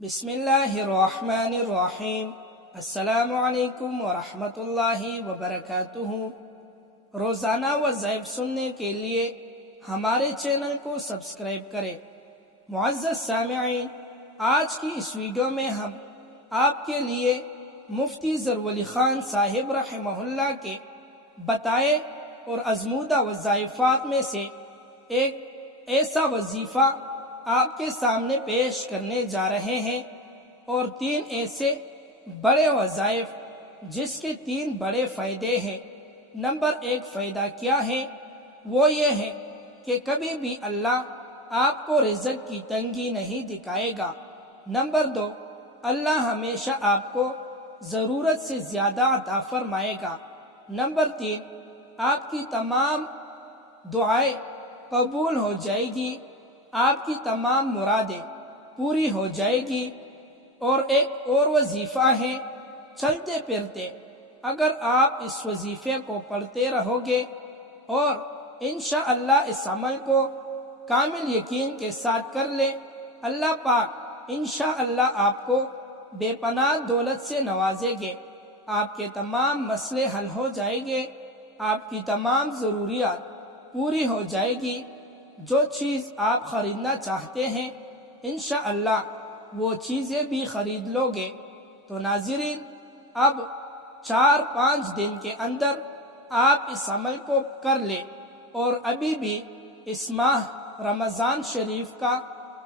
بسم اللہ الرحمن الرحیم۔ السلام علیکم ورحمۃ اللہ وبرکاتہ۔ روزانہ وظائف سننے کے لیے ہمارے چینل کو سبسکرائب کریں۔ معزز سامعین، آج کی اس ویڈیو میں ہم آپ کے لیے مفتی ظہور خان صاحب رحمہ اللہ کے بتائے اور آزمودہ وظائفات میں سے ایک ایسا وظیفہ آپ کے سامنے پیش کرنے جا رہے ہیں، اور 3 ایسے بڑے وظائف جس کے 3 بڑے فائدے ہیں۔ نمبر 1 فائدہ کیا ہے؟ وہ یہ ہے کہ کبھی بھی اللہ آپ کو رزق کی تنگی نہیں دکھائے گا۔ نمبر 2 اللہ ہمیشہ آپ کو ضرورت سے زیادہ عطا فرمائے گا۔ نمبر 3 آپ کی تمام دعائیں قبول ہو جائے گی، آپ کی تمام مرادیں پوری ہو جائے گی۔ اور ایک اور وظیفہ ہے چلتے پھرتے۔ اگر آپ اس وظیفے کو پڑھتے رہو گے اور انشاءاللہ اس عمل کو کامل یقین کے ساتھ کر لیں، اللہ پاک انشاءاللہ آپ کو بے پناہ دولت سے نوازیں گے۔ آپ کے تمام مسئلے حل ہو جائیں گے، آپ کی تمام ضروریات پوری ہو جائے گی۔ جو چیز آپ خریدنا چاہتے ہیں انشاءاللہ وہ چیزیں بھی خرید لو گے۔ تو ناظرین، اب 4-5 دن کے اندر آپ اس عمل کو کر لیں، اور ابھی بھی اس ماہ رمضان شریف کا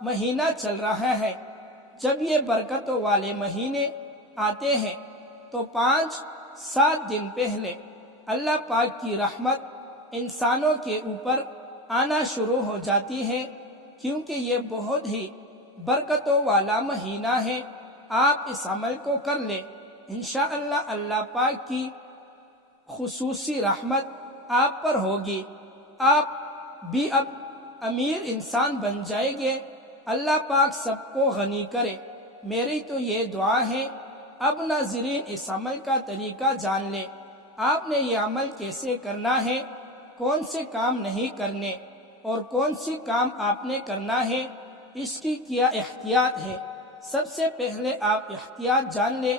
مہینہ چل رہا ہے۔ جب یہ برکتوں والے مہینے آتے ہیں تو 5-7 دن پہلے اللہ پاک کی رحمت انسانوں کے اوپر آنا شروع ہو جاتی ہے، کیونکہ یہ بہت ہی برکتوں والا مہینہ ہے۔ آپ اس عمل کو کر لیں، انشاءاللہ اللہ پاک کی خصوصی رحمت آپ پر ہوگی۔ آپ بھی اب امیر انسان بن جائیں گے۔ اللہ پاک سب کو غنی کرے، میری تو یہ دعا ہے۔ اب ناظرین، اس عمل کا طریقہ جان لیں۔ آپ نے یہ عمل کیسے کرنا ہے، کون سے کام نہیں کرنے اور کون سی کام آپ نے کرنا ہے، اس کی کیا احتیاط ہے۔ سب سے پہلے آپ احتیاط جان لیں۔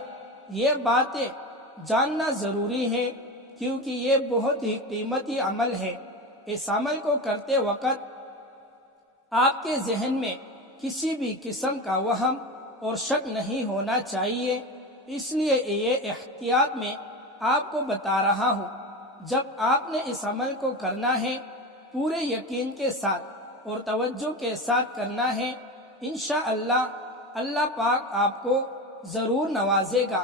یہ باتیں جاننا ضروری ہے کیونکہ یہ بہت ہی قیمتی عمل ہے۔ اس عمل کو کرتے وقت آپ کے ذہن میں کسی بھی قسم کا وہم اور شک نہیں ہونا چاہیے، اس لیے یہ احتیاط میں آپ کو بتا رہا ہوں۔ جب آپ نے اس عمل کو کرنا ہے، پورے یقین کے ساتھ اور توجہ کے ساتھ کرنا ہے۔ انشاءاللہ اللہ پاک آپ کو ضرور نوازے گا۔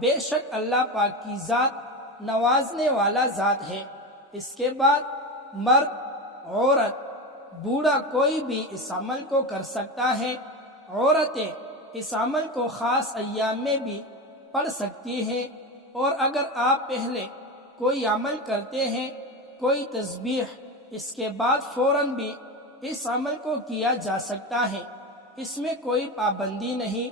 بے شک اللہ پاک کی ذات نوازنے والا ذات ہے۔ اس کے بعد مرد، عورت، بوڑھا کوئی بھی اس عمل کو کر سکتا ہے۔ عورتیں اس عمل کو خاص ایام میں بھی پڑھ سکتی ہیں، اور اگر آپ پہلے کوئی عمل کرتے ہیں، کوئی تسبیح، اس کے بعد فوراً بھی اس عمل کو کیا جا سکتا ہے۔ اس میں کوئی پابندی نہیں۔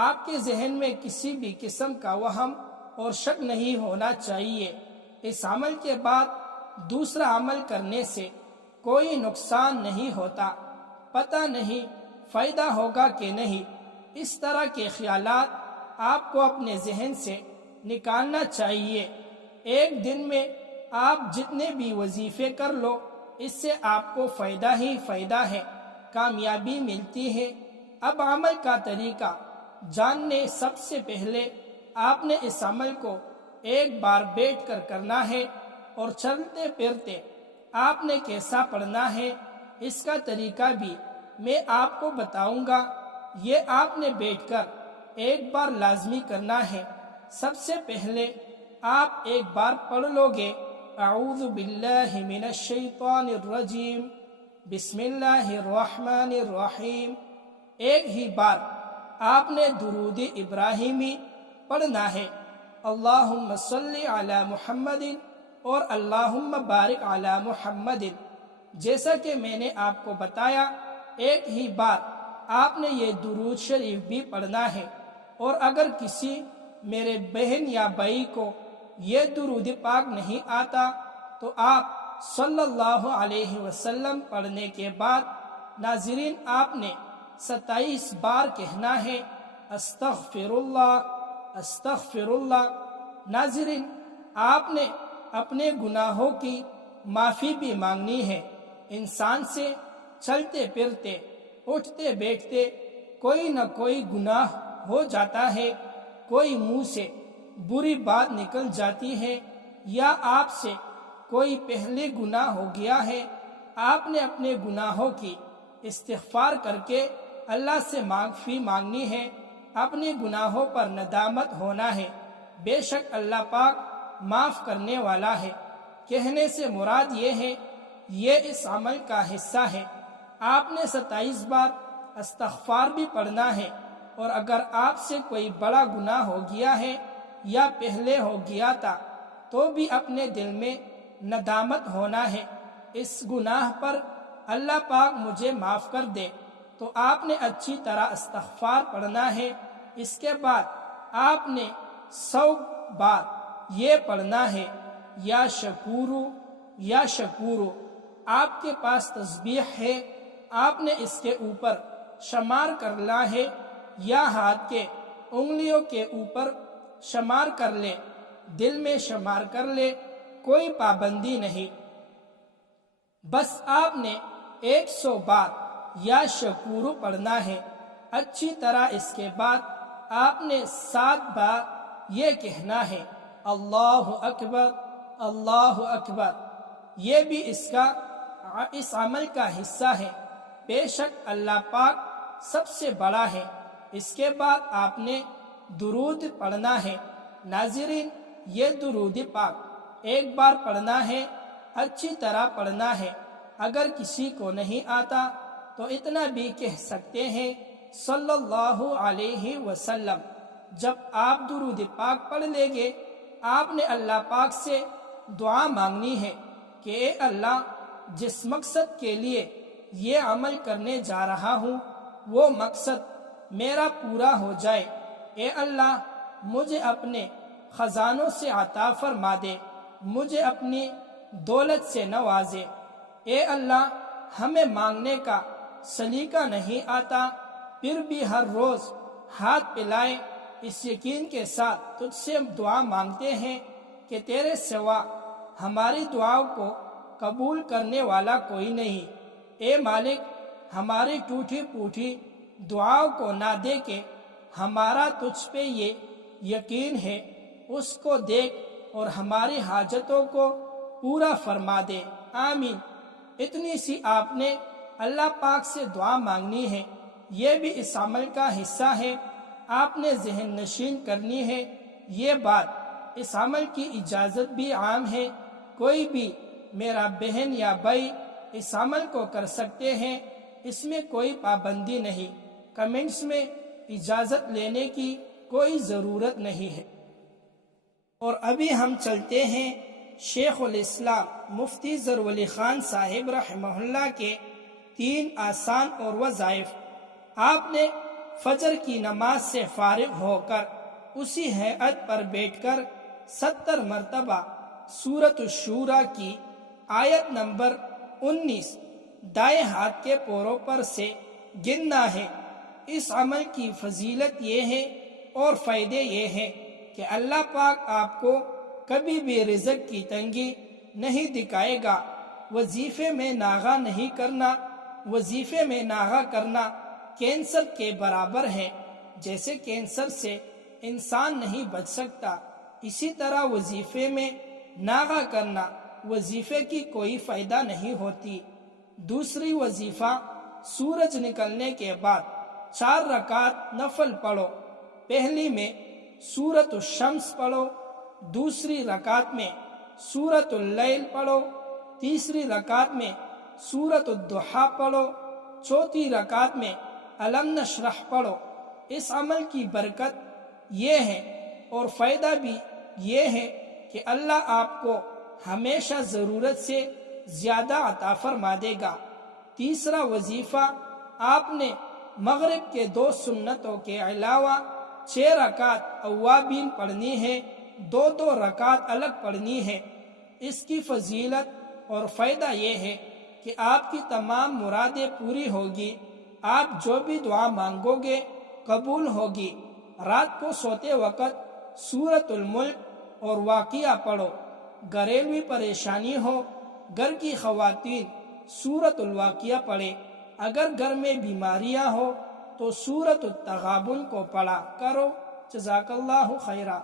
آپ کے ذہن میں کسی بھی قسم کا وہم اور شک نہیں ہونا چاہیے۔ اس عمل کے بعد دوسرا عمل کرنے سے کوئی نقصان نہیں ہوتا، پتہ نہیں فائدہ ہوگا کہ نہیں۔ اس طرح کے خیالات آپ کو اپنے ذہن سے نکالنا چاہیے۔ ایک دن میں آپ جتنے بھی وظیفے کر لو، اس سے آپ کو فائدہ ہی فائدہ ہے، کامیابی ملتی ہے۔ اب عمل کا طریقہ جاننے سب سے پہلے آپ نے اس عمل کو ایک بار بیٹھ کر کرنا ہے، اور چلتے پھرتے آپ نے کیسا پڑھنا ہے، اس کا طریقہ بھی میں آپ کو بتاؤں گا۔ یہ آپ نے بیٹھ کر ایک بار لازمی کرنا ہے۔ سب سے پہلے آپ ایک بار پڑھ لو گے، اعوذ باللہ من الشیطان الرجیم، بسم اللہ الرحمن الرحیم۔ ایک ہی بار آپ نے درود ابراہیمی پڑھنا ہے، اللہم صلی علی محمد اور اللہم بارک علی محمد۔ جیسا کہ میں نے آپ کو بتایا، ایک ہی بار آپ نے یہ درود شریف بھی پڑھنا ہے۔ اور اگر کسی میرے بہن یا بھائی کو یہ درود پاک نہیں آتا تو آپ صلی اللہ علیہ وسلم پڑھنے کے بعد ناظرین آپ نے 27 بار کہنا ہے، استغفر اللہ استغفر اللہ۔ ناظرین، آپ نے اپنے گناہوں کی معافی بھی مانگنی ہے۔ انسان سے چلتے پھرتے اٹھتے بیٹھتے کوئی نہ کوئی گناہ ہو جاتا ہے، کوئی منہ سے بری بات نکل جاتی ہے، یا آپ سے کوئی پہلے گناہ ہو گیا ہے۔ آپ نے اپنے گناہوں کی استغفار کر کے اللہ سے معافی مانگنی ہے، اپنے گناہوں پر ندامت ہونا ہے۔ بے شک اللہ پاک معاف کرنے والا ہے۔ کہنے سے مراد یہ ہے، یہ اس عمل کا حصہ ہے۔ آپ نے 27 بار استغفار بھی پڑھنا ہے، اور اگر آپ سے کوئی بڑا گناہ ہو گیا ہے یا پہلے ہو گیا تھا تو بھی اپنے دل میں ندامت ہونا ہے، اس گناہ پر اللہ پاک مجھے معاف کر دے، تو آپ نے اچھی طرح استغفار پڑھنا ہے۔ اس کے بعد آپ نے 100 بار یہ پڑھنا ہے، یا شکورو یا شکورو۔ آپ کے پاس تسبیح ہے، آپ نے اس کے اوپر شمار کرنا ہے، یا ہاتھ کے انگلیوں کے اوپر شمار کر لے، دل میں شمار کر لے، کوئی پابندی نہیں۔ بس آپ نے 100 بار یا شکورو پڑھنا ہے۔ اچھی طرح اس کے بعد آپ نے 7 بار یہ کہنا ہے، اللہ اکبر اللہ اکبر۔ یہ بھی اس عمل کا حصہ ہے۔ بے شک اللہ پاک سب سے بڑا ہے۔ اس کے بعد آپ نے درود پڑھنا ہے۔ ناظرین، یہ درود پاک ایک بار پڑھنا ہے، اچھی طرح پڑھنا ہے۔ اگر کسی کو نہیں آتا تو اتنا بھی کہہ سکتے ہیں، صلی اللہ علیہ وسلم۔ جب آپ درود پاک پڑھ لیں گے، آپ نے اللہ پاک سے دعا مانگنی ہے کہ اے اللہ، جس مقصد کے لیے یہ عمل کرنے جا رہا ہوں وہ مقصد میرا پورا ہو جائے۔ اے اللہ، مجھے اپنے خزانوں سے عطا فرما دے، مجھے اپنی دولت سے نوازے۔ اے اللہ، ہمیں مانگنے کا سلیقہ نہیں آتا، پھر بھی ہر روز ہاتھ پھیلائے اس یقین کے ساتھ تجھ سے دعا مانگتے ہیں کہ تیرے سوا ہماری دعاؤں کو قبول کرنے والا کوئی نہیں۔ اے مالک، ہماری ٹوٹی پھوٹی دعاؤں کو نہ دے کے ہمارا تجھ پہ یہ یقین ہے، اس کو دیکھ اور ہماری حاجتوں کو پورا فرما دے، آمین۔ اتنی سی آپ نے اللہ پاک سے دعا مانگنی ہے۔ یہ بھی اس عمل کا حصہ ہے۔ آپ نے ذہن نشین کرنی ہے یہ بات۔ اس عمل کی اجازت بھی عام ہے، کوئی بھی میرا بہن یا بھائی اس عمل کو کر سکتے ہیں، اس میں کوئی پابندی نہیں۔ کمنٹس میں اجازت لینے کی کوئی ضرورت نہیں ہے۔ اور ابھی ہم چلتے ہیں شیخ الاسلام مفتی ظہور خان صاحب رحمہ اللہ کے 3 آسان اور وظائف۔ آپ نے فجر کی نماز سے فارغ ہو کر اسی ہیئت پر بیٹھ کر 70 مرتبہ سورۃ الشورى کی آیت نمبر 19 دائیں ہاتھ کے پوروں پر سے گننا ہے۔ اس عمل کی فضیلت یہ ہے اور فائدے یہ ہیں کہ اللہ پاک آپ کو کبھی بھی رزق کی تنگی نہیں دکھائے گا۔ وظیفے میں ناغہ نہیں کرنا، وظیفے میں ناغہ کرنا کینسر کے برابر ہے۔ جیسے کینسر سے انسان نہیں بچ سکتا، اسی طرح وظیفے میں ناغہ کرنا وظیفے کی کوئی فائدہ نہیں ہوتی۔ دوسری وظیفہ، سورج نکلنے کے بعد 4 رکعت نفل پڑھو۔ پہلی میں سورۃ الشمس پڑھو، دوسری رکعت میں سورۃ اللیل پڑھو، تیسری رکعت میں سورۃ الضحیٰ پڑھو، چوتھی رکعت میں الم نشرح پڑھو۔ اس عمل کی برکت یہ ہے اور فائدہ بھی یہ ہے کہ اللہ آپ کو ہمیشہ ضرورت سے زیادہ عطا فرما دے گا۔ تیسرا وظیفہ، آپ نے مغرب کے 2 سنتوں کے علاوہ 6 رکعت اوابین پڑھنی ہے، 2 رکعت الگ پڑھنی ہے۔ اس کی فضیلت اور فائدہ یہ ہے کہ آپ کی تمام مرادیں پوری ہوگی، آپ جو بھی دعا مانگو گے قبول ہوگی۔ رات کو سوتے وقت سورۃ الملک اور واقعہ پڑھو۔ گھریلوی پریشانی ہو، گھر کی خواتین سورۃ الواقعہ پڑھے۔ اگر گھر میں بیماریاں ہو تو سورۃ التغابن کو پڑھا کرو۔ جزاک اللہ خیرہ۔